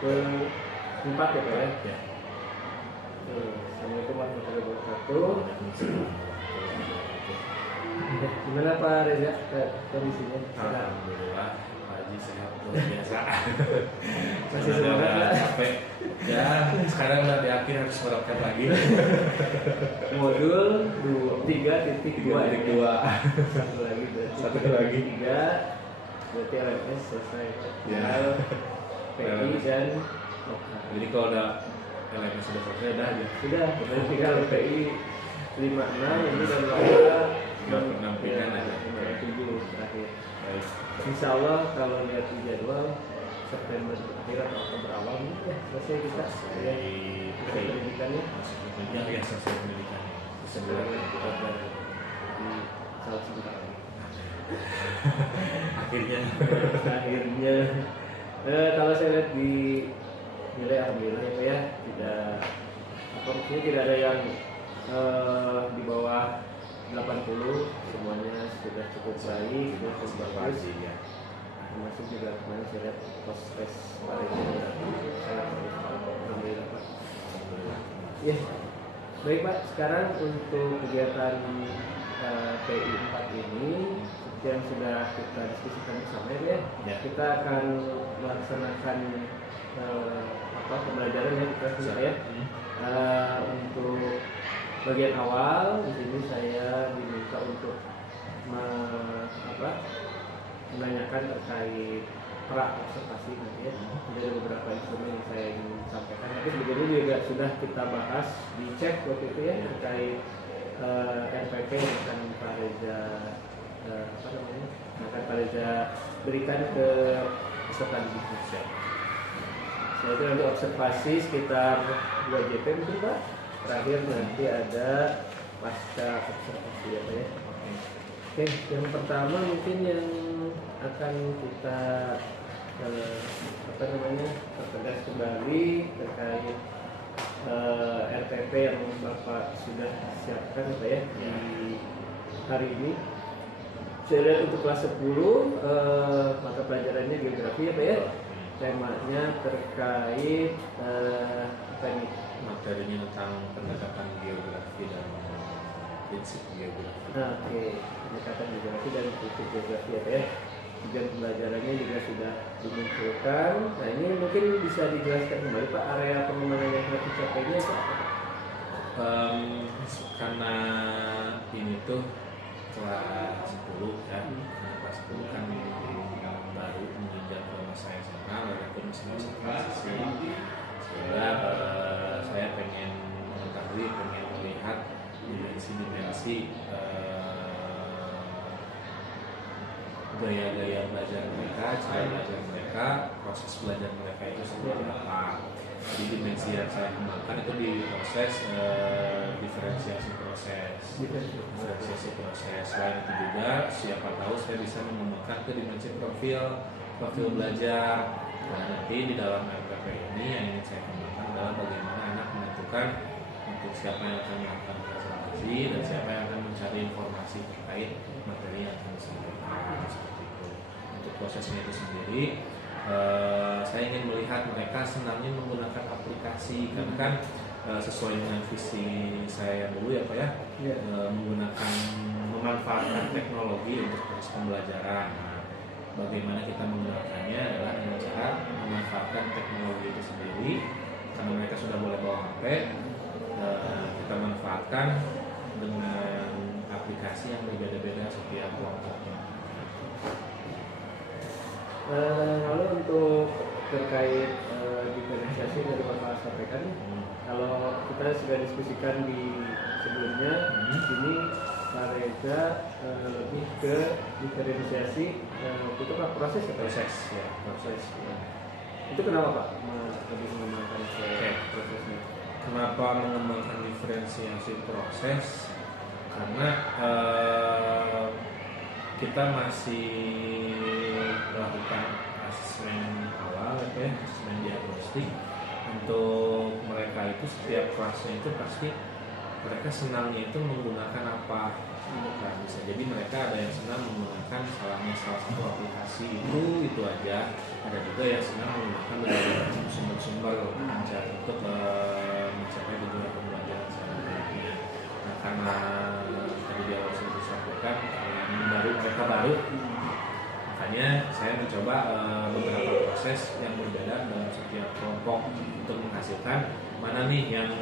ke-4 ya Pak ya? Assalamualaikum warahmatullahi wabarakatuh. Gimana Pak Reza kondisinya? Alhamdulillah Pak Haji sehat luar biasa. Masih semangat ya? Capek. Ya sekarang udah di akhir harus meroket lagi. Modul 3.2 satu lagi 3 berarti LMS selesai. Ya. PI dan lokal. Jadi kalau udah LMS sudah selesai udah aja. Sudah, berarti tinggal PI 56 ini dan lokal Tinggal pendampingan aja. 7 terakhir. Baik. Insya Allah kalau lihat di jadwal September akhir atau Oktober awal ini ya selesai kita ya, pendidikannya. Ya selesai pendidikannya. Sebulan kita berada di salah sebentar lagi. Akhirnya kalau saya lihat di nilai alhamdulillah ya Pak ya, tidak maksudnya tidak ada yang di bawah 80, semuanya sudah cukup baik, sudah cukup bagus ya. Termasuk juga kemarin saya lihat post tes kemarin juga sangat bagus, alhamdulillah Pak. Ya, baik Pak. Sekarang untuk kegiatan PI 4 ini yang sudah kita diskusikan bersama ya, kita akan melaksanakan pembelajaran yang kita sudah ya. Untuk bagian awal di sini saya diminta untuk menanyakan terkait pra observasi nanti ya. Jadi ada beberapa instrumen yang saya ingin sampaikan. Tapi sebetulnya juga sudah kita bahas di chat waktu itu ya terkait RPP yang akan Pak Reza akan Pak Reza berikan ke peserta didik. Setelah itu nanti observasi sekitar 2 JP mungkin Pak. Terakhir nanti ada pasca observasi ya Pak ya. Oke, yang pertama mungkin yang akan kita pertegas kembali terkait RTP yang Bapak sudah siapkan Pak ya di hari ini. Saya lihat untuk kelas 10 mata pelajarannya geografi ya Pak ya. Temanya terkait apa ini? Materinya tentang pendekatan geografi dan prinsip geografi. Oke, pendekatan geografi dan prinsip geografi ya Pak ya. Tujuan pembelajarannya juga sudah dimunculkan. Nah ini mungkin bisa dijelaskan kembali Pak area pengembangan yang harus dicapainya itu apa? Karena ini tuh kelas 10 ya, kelas 10 kan baru menginjak ke masa SMA, walaupun masih transisi, sehingga saya pengen mengetahui, pengen melihat dimensi-dimensi gaya-gaya belajar mereka, cara belajar mereka, proses belajar mereka itu seperti apa. Jadi dimensi yang saya kembangkan itu di proses diferensiasi proses. Selain itu juga siapa tahu saya bisa mengembangkan ke dimensi profil belajar. Nah, nanti di dalam RPP ini yang ingin saya kembangkan adalah bagaimana anak menentukan untuk siapa yang akan melakukan presentasi dan siapa yang akan mencari informasi terkait materi yang akan disampaikan, seperti itu. Untuk prosesnya itu sendiri, saya ingin melihat mereka senangnya menggunakan aplikasi, karena kan sesuai dengan visi saya dulu ya Pak ya, memanfaatkan teknologi untuk proses pembelajaran. Nah, bagaimana kita menggunakannya adalah dengan cara memanfaatkan teknologi itu sendiri, karena mereka sudah boleh bawa HP, kita manfaatkan dengan aplikasi yang berbeda-beda setiap kelompoknya. Lalu untuk terkait diferensiasi dari Bapak sampaikan, kalau kita sudah diskusikan di sebelumnya, di sini Pak Reza lebih ke diferensiasi itu Pak proses ya? Proses. Ya. Itu kenapa Pak lebih mengembangkan prosesnya? Kenapa mengembangkan diferensiasi proses? Karena kita masih melakukan asesmen awal ya, asesmen diagnostik. Untuk mereka itu setiap kelasnya itu pasti mereka senangnya itu menggunakan apa. Nah, bisa jadi mereka ada yang senang menggunakan salah satu aplikasi itu aja. Ada juga yang sebenarnya menggunakan dari sumber-sumber untuk mencapai tujuan pembelajaran selanjutnya. Nah, karena tadi di awal sudah disampaikan mereka baru, makanya saya mencoba beberapa proses yang berbeda dalam setiap kelompok untuk menghasilkan mana nih yang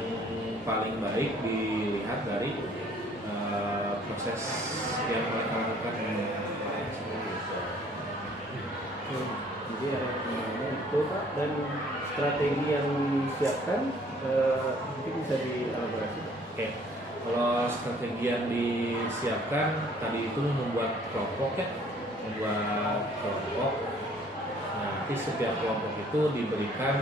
paling baik dilihat dari proses yang mereka lakukan. Jadi ada kemana itu Pak, dan strategi yang disiapkan mungkin bisa dielaborasi. Oke, kalau strategi yang disiapkan tadi itu membuat kelompok ya, membuat kelompok. Nah, nanti setiap kelompok itu diberikan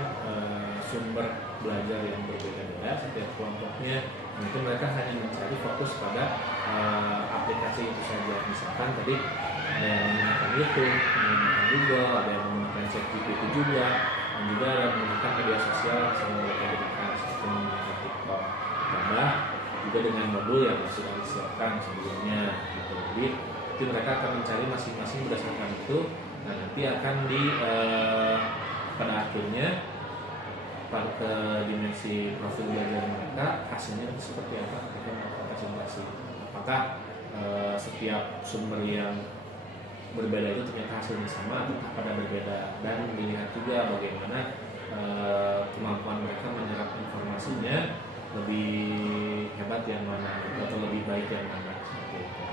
sumber belajar yang berbeda-beda setiap kelompoknya. Mungkin mereka hanya mencari fokus pada aplikasi itu saja. Misalkan tadi ada yang menggunakan YouTube, menggunakan Google, ada yang menggunakan ChatGPT juga, dan juga ada yang menggunakan media sosial yang mereka berikan seperti menggunakan TikTok. Tambah juga dengan modul yang sudah disiapkan sebelumnya gitu. Jadi itu mereka akan mencari masing-masing berdasarkan itu. Nah, nanti akan pada akhirnya ke dimensi profil belajar mereka, hasilnya itu seperti apa, kita melakukan presentasi. Apakah setiap sumber yang berbeda itu ternyata hasilnya sama atau pada berbeda, dan dilihat juga bagaimana kemampuan mereka menyerap informasinya lebih hebat yang mana atau lebih baik yang mana, seperti itu.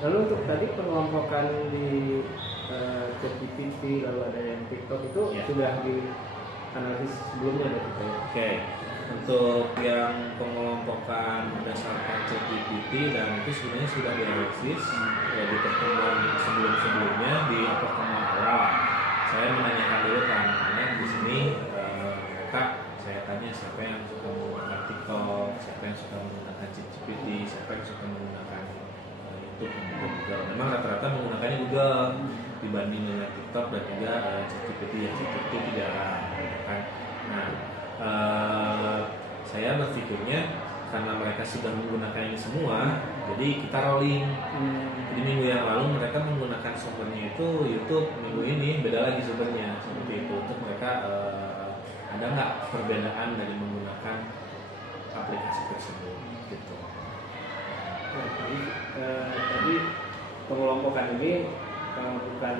Lalu untuk tadi pengelompokan di ChatGPT, lalu ada yang TikTok itu sudah dianalisis sebelumnya berarti ya? Oke. Untuk yang pengelompokan berdasarkan ChatGPT dan itu sebenarnya sudah dianalisis di pertemuan sebelumnya di pertemuan awal. Saya menanyakan dulu ke anak-anak di sini, mereka saya tanya siapa yang suka menggunakan TikTok, siapa yang suka menggunakan ChatGPT, siapa yang suka menggunakan YouTube dan juga Google. Memang rata-rata menggunakannya Google dibanding dengan TikTok dan juga ChatGPT. Ya ChatGPT tidak kan. Nah, saya berpikirnya karena mereka sudah menggunakan ini semua, jadi kita rolling. Jadi minggu yang lalu mereka menggunakan sumbernya itu YouTube, minggu ini beda lagi sumbernya, seperti itu. Untuk mereka ada nggak perbedaan dari menggunakan aplikasi tersebut, gitu. Nah, jadi tadi pengelompokan ini bukan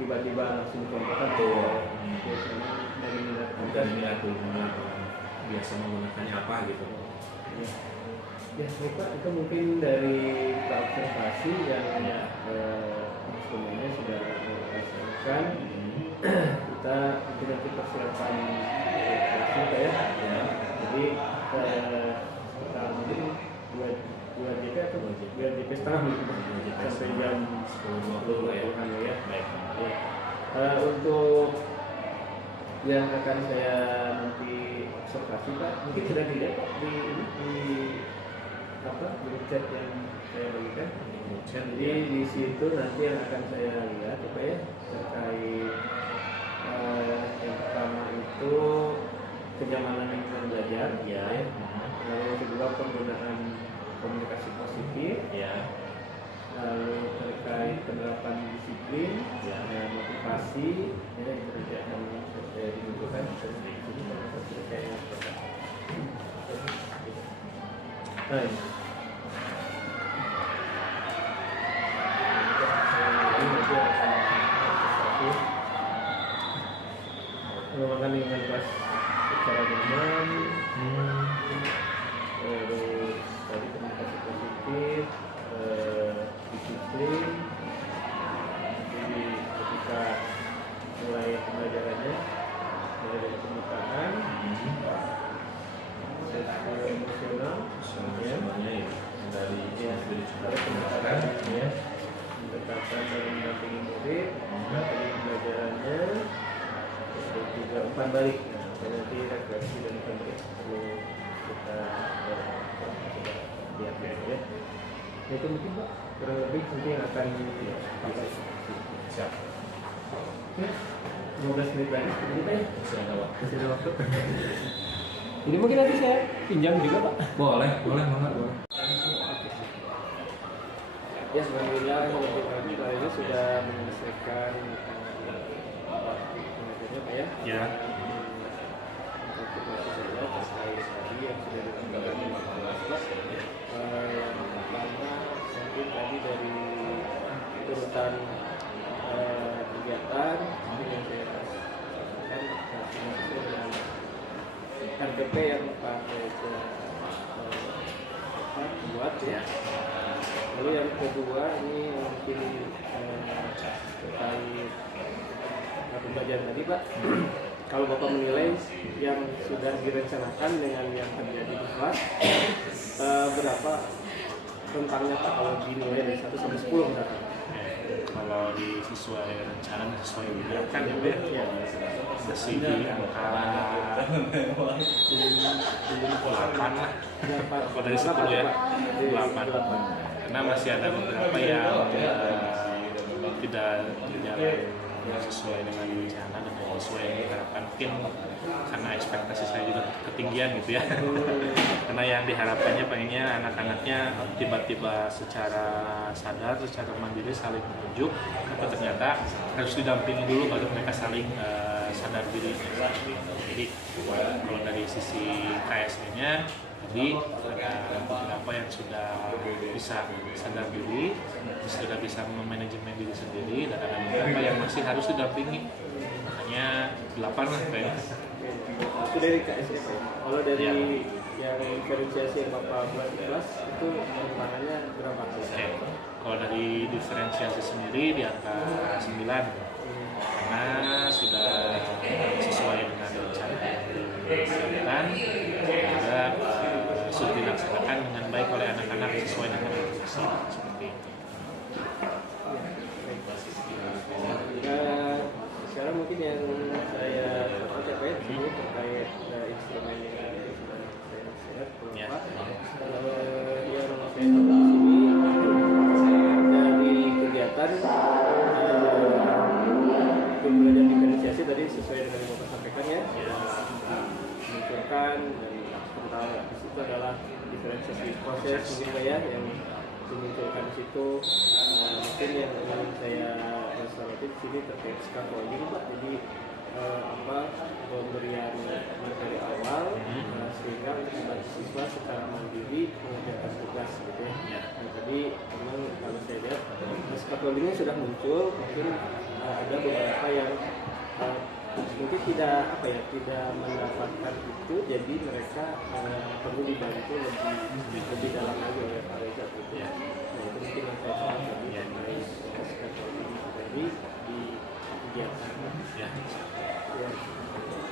tiba-tiba langsung kelompokkan tuh. Biasanya dari minat biasa menggunakannya apa gitu. Ya, Pak, itu mungkin dari observasi yang instrumennya sudah dilaksanakan. Kita mungkin nanti persiapan observasi ya. Jadi sekitar mungkin 2 JP atau 2 JP setengah sampai jam 10.20 ya. Untuk yang akan saya nanti observasi Pak, mungkin sudah dilihat Pak di chat yang saya berikan. Jadi di situ nanti yang akan saya lihat Pak ya, terkait yang pertama itu kenyamanan lingkungan belajar, ya. Lalu yang kedua penggunaan komunikasi positif, ya. Lalu terkait penerapan disiplin, ya, motivasi, ya, kerjaan yang dibutuhkan seperti ini. Menggunakan lingkungan kelas secara nyaman, terus tadi komunikasi positif, disiplin. Jadi ketika mulai pembelajarannya mulai dari pembukaan, emosional, semuanya ya dari pendekatan, ya, pendekatan dan mendampingi murid, dari pembelajarannya, terus juga umpan balik. Dan nanti refleksi dan umpan balik perlu kita lihat ya. Itu mungkin Pak kurang lebih nanti yang akan siap. Oke, 15 menit lagi kita ya. Masih ada waktu. Ini mungkin nanti saya pinjam juga Pak. Boleh banget. Ya, alhamdulillah kami sudah menyelesaikan Ya. konfirmasi saja terkait tadi yang sudah dilakukan di Mas. Yang pertama mungkin tadi dari urutan kegiatan yang saya sampaikan sesuai dengan RPP yang Pak Reza buat ya. Lalu yang kedua ini mungkin terkait pembelajaran tadi Pak. Kalau Bapak menilai yang sudah direncanakan dengan yang terjadi di kelas, berapa rentangnya Pak kalau dinilai dari 1 sampai 10 misalkan? Kalau sesuai rencana dan sesuai diharapkan ya masih di angka 8 lah. Kalau dari 10 ya 8. Karena masih ada beberapa yang tidak berjalan sesuai dengan rencana dan sesuai yang diharapkan, mungkin karena ekspektasi saya juga ketinggian gitu ya. Karena yang diharapkannya pengennya anak-anaknya tiba-tiba secara sadar, secara mandiri saling menunjuk, tapi ternyata harus didampingi dulu baru mereka saling sadar diri. Jadi kalau dari sisi KSE-nya tadi ada beberapa yang sudah bisa sadar diri, sudah bisa memanajemen diri sendiri, dan ada beberapa yang masih harus didampingi. Makanya 8 lah kayaknya. Itu dari KSE. Kalau dari yang diferensiasi yang Bapak buat di kelas itu tantangannya berapa? Oke. Kalau dari diferensiasi sendiri di angka 9 karena sudah sesuai dengan rencana yang disiapkan, juga sudah dilaksanakan dengan baik oleh anak-anak sesuai dengan instruksi seperti itu. Sekarang mungkin yang saya terkait ini terkait instrumen yang ada di saya share yang saya tahu di sini dari kegiatan pembelajaran diferensiasi tadi sesuai dengan yang Bapak sampaikan ya, menunjukkan dan kental di situ adalah diferensiasi proses mungkin Pak ya yang dimunculkan di situ. Mungkin yang ingin saya soroti di sini terkait scaffolding Pak. Jadi pemberian materi awal sehingga untuk membantu siswa secara mandiri mengerjakan tugas gitu ya. Nah, jadi memang kalau saya lihat scaffoldingnya sudah muncul, mungkin ada beberapa yang mungkin tidak mendapatkan itu, jadi mereka perlu dibantu lebih dalam lagi oleh Pak Reza gitu ya. Nah, itu mungkin yang saya tahu dari scaffolding tadi di kegiatan ya.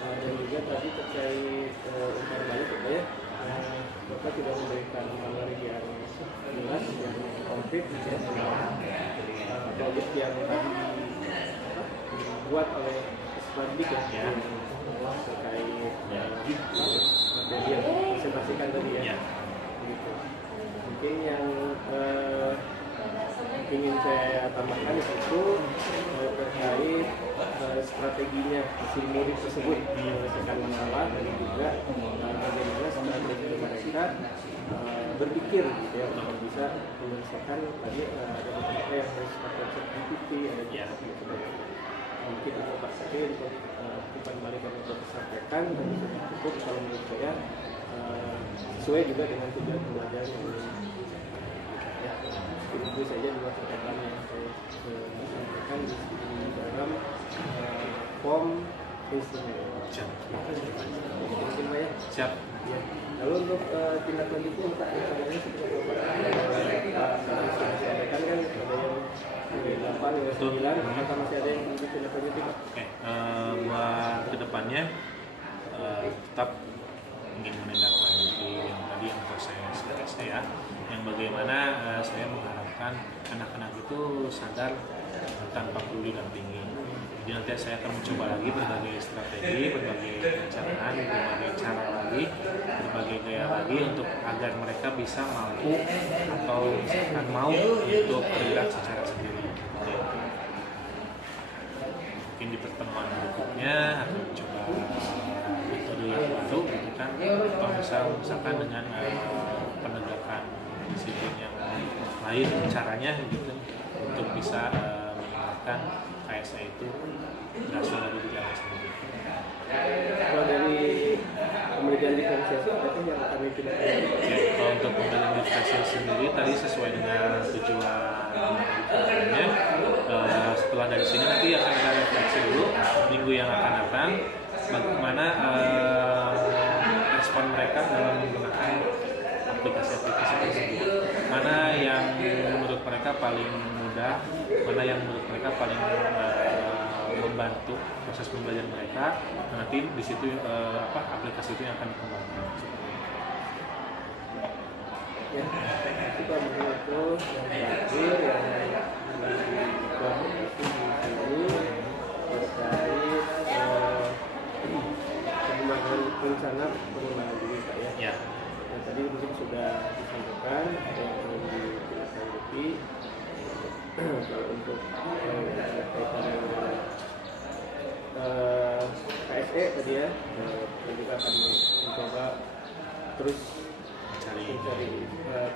Dan juga tadi terkait umpan balik ya, Bapak tidak memberikan umpan balik yang jelas yang konkret ya, project yang tadi dibuat oleh Spadbik ya, terkait materi yang dipresentasikan tadi ya. Gitu. Mungkin yang ingin saya tambahkan itu terkait strateginya mesin mudik tersebut menyelesaikan masalah, dan juga bagaimana strategi mereka berpikir gitu ya untuk bisa menyelesaikan tadi ada beberapa yang harus pakai ChatGPT, ada mungkin itu Pak Saki untuk umpan balik yang sudah disampaikan dan sudah cukup kalau menurut saya sesuai juga dengan tujuan pembelajaran yang ya. Itu saja dua catatan yang saya sampaikan di dalam form instrumen. Mungkin Pak ya. Siap. Ya. Lalu untuk tindak lanjutnya Pak, misalnya seperti apa Pak? Sampaikan kan ada yang dari 8 hingga 9, apakah masih ada yang untuk tindak lanjutnya Pak? Oke, buat kedepannya tetap ingin menindaklanjuti yang tadi yang proses KSE ya, yang bagaimana saya mengharapkan anak-anak itu sadar tanpa perlu didampingi. Jadi nanti saya akan mencoba lagi berbagai strategi, berbagai perencanaan, berbagai cara lagi, berbagai gaya lagi untuk agar mereka bisa mampu atau misalkan mau untuk bergerak secara sendiri. Mungkin di pertemuan berikutnya akan mencoba metode yang baru gitu kan, atau misalkan dengan penegakan disiplin yang lain caranya gitu untuk bisa meningkatkan KSE itu berasal dari diri anak sendiri. Kalau dari pemberian diferensiasi apa yang kami tidak Ya, kalau untuk pemberian diferensiasi sendiri tadi sesuai dengan tujuannya, setelah dari sini nanti akan kita refleksi dulu minggu yang akan datang bagaimana respon mereka dalam menggunakan aplikasi-aplikasi tersebut. Mana yang menurut mereka paling mudah, mana yang menurut mereka paling membantu proses pembelajaran mereka. Nah, nanti di situ aplikasi itu yang akan dikembangkan. ya itu Pak mungkin itu yang terakhir yang komunikasi di sini terkait pengembangan rencana pengembangan diri Pak ya. Ya. Nah, tadi mungkin sudah disampaikan ada yang perlu ditindaklanjuti. Kalau untuk kaitan dengan KSE tadi ya, kita juga akan mencoba terus mencari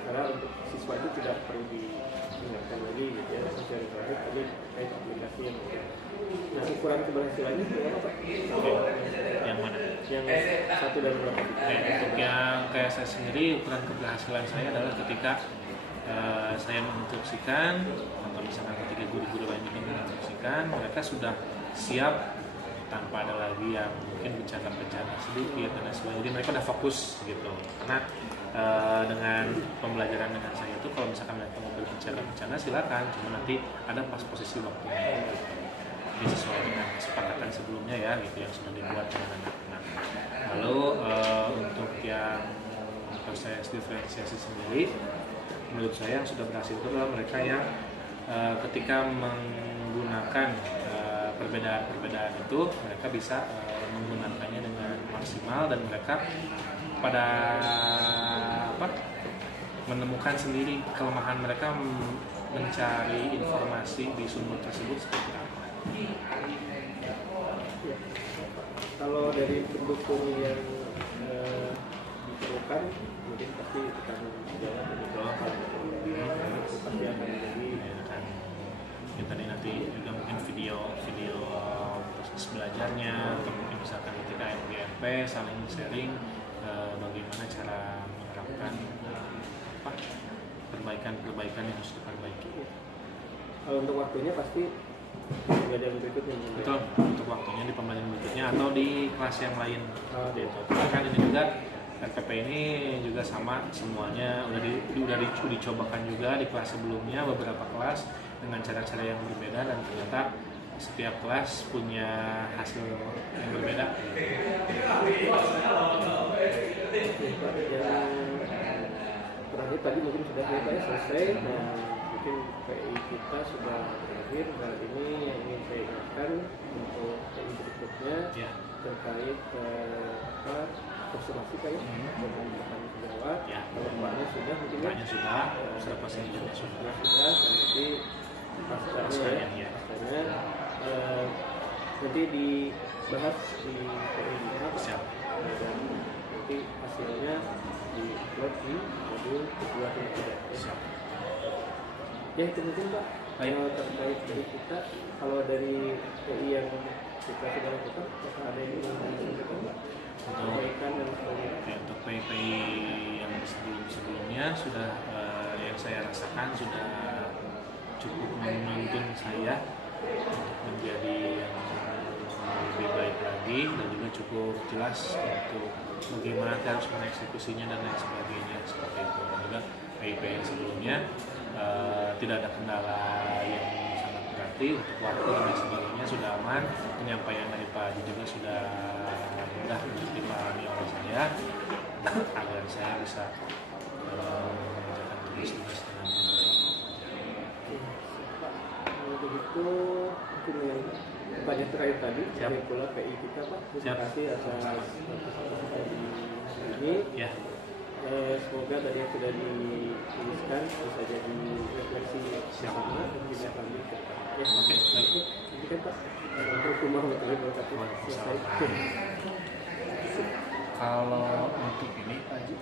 cara untuk siswa itu tidak perlu diingatkan lagi gitu ya, mencari terakhir tadi terkait aplikasi yang nah ukuran keberhasilannya itu apa Pak? Yang mana? Yang 1 dan 2 tadi. Untuk yang kayak saya sendiri, ukuran keberhasilan saya adalah ketika saya menginstruksikan atau misalkan ketika guru-guru lain ini menginstruksikan, mereka sudah siap tanpa ada lagi yang mungkin bencana-bencana sedikit dan sebagainya. Jadi mereka udah fokus gitu. Karena dengan pembelajaran dengan saya itu kalau misalkan mereka mau berbicara-bicara silakan, cuma nanti ada pas posisi waktunya. Ini sesuai dengan kesepakatan sebelumnya ya, gitu yang sudah dibuat dengan anak-anak. Lalu untuk yang proses diferensiasi sendiri, menurut saya yang sudah berhasil itu adalah mereka yang ketika menggunakan perbedaan-perbedaan itu mereka bisa menggunakannya dengan maksimal dan mereka pada menemukan sendiri kelemahan mereka mencari informasi di sumber tersebut seperti apa. Ya. Kalau dari pendukung yang diperlukan mungkin pasti kita menjawab Betul. itu pasti akan menjadi Ya, tadi nanti juga mungkin video proses belajarnya atau mungkin misalkan ketika MGMP saling sharing bagaimana cara menerapkan perbaikan yang harus diperbaiki. kalau untuk waktunya pasti ada yang berikutnya. Betul, untuk waktunya di pembelajaran berikutnya atau di kelas yang lain. Gitu. Kan ini juga RPP ini juga sama semuanya udah dicobakan juga di kelas sebelumnya beberapa kelas dengan cara-cara yang berbeda dan ternyata setiap kelas punya hasil yang berbeda. Yang terakhir tadi mungkin sudah selesai dan mungkin PI kita sudah berakhir. Nah ini yang ingin saya ingatkan untuk PI berikutnya Ya. terkait observasi kayak dengan bertanya jawab. Ya. Kalau mbaknya sudah mungkin Mbaknya sudah, observasinya juga sudah. dan nanti pascanya nanti dibahas di PI kita. Siap. Dan nanti hasilnya di-upload di modul kedua dan ketiga. Siap. Ya itu mungkin Pak. Baik. Terkait dari kita, kalau dari PI yang kita sudah lakukan, apakah ada yang ingin disampaikan Pak? Perbaikan dan sebagainya. Ya, untuk PI yang sebelumnya sudah yang saya rasakan sudah cukup menuntun saya untuk menjadi yang lebih baik lagi dan juga cukup jelas untuk bagaimana harus mengeksekusinya dan lain sebagainya seperti itu. Dan juga PI yang sebelumnya tidak ada kendala yang sangat berarti untuk waktu dan lain sebagainya sudah aman. Penyampaian dari Pak Haji juga sudah mudah dipahami oleh saya agar saya bisa mengerjakan tugas-tugas dengan baik. Kalau begitu mungkin yang banyak terakhir tadi dari pula PI kita Pak. Terima kasih atas partisipasi di ini. Ya. Semoga tadi yang sudah dituliskan bisa jadi refleksi bersama dan tidak lanjut ke depan. Ya, Oke, baik. Ini kan Pak. Assalamualaikum warahmatullahi wabarakatuh. Selesai. Kalau untuk ini Pak Haji,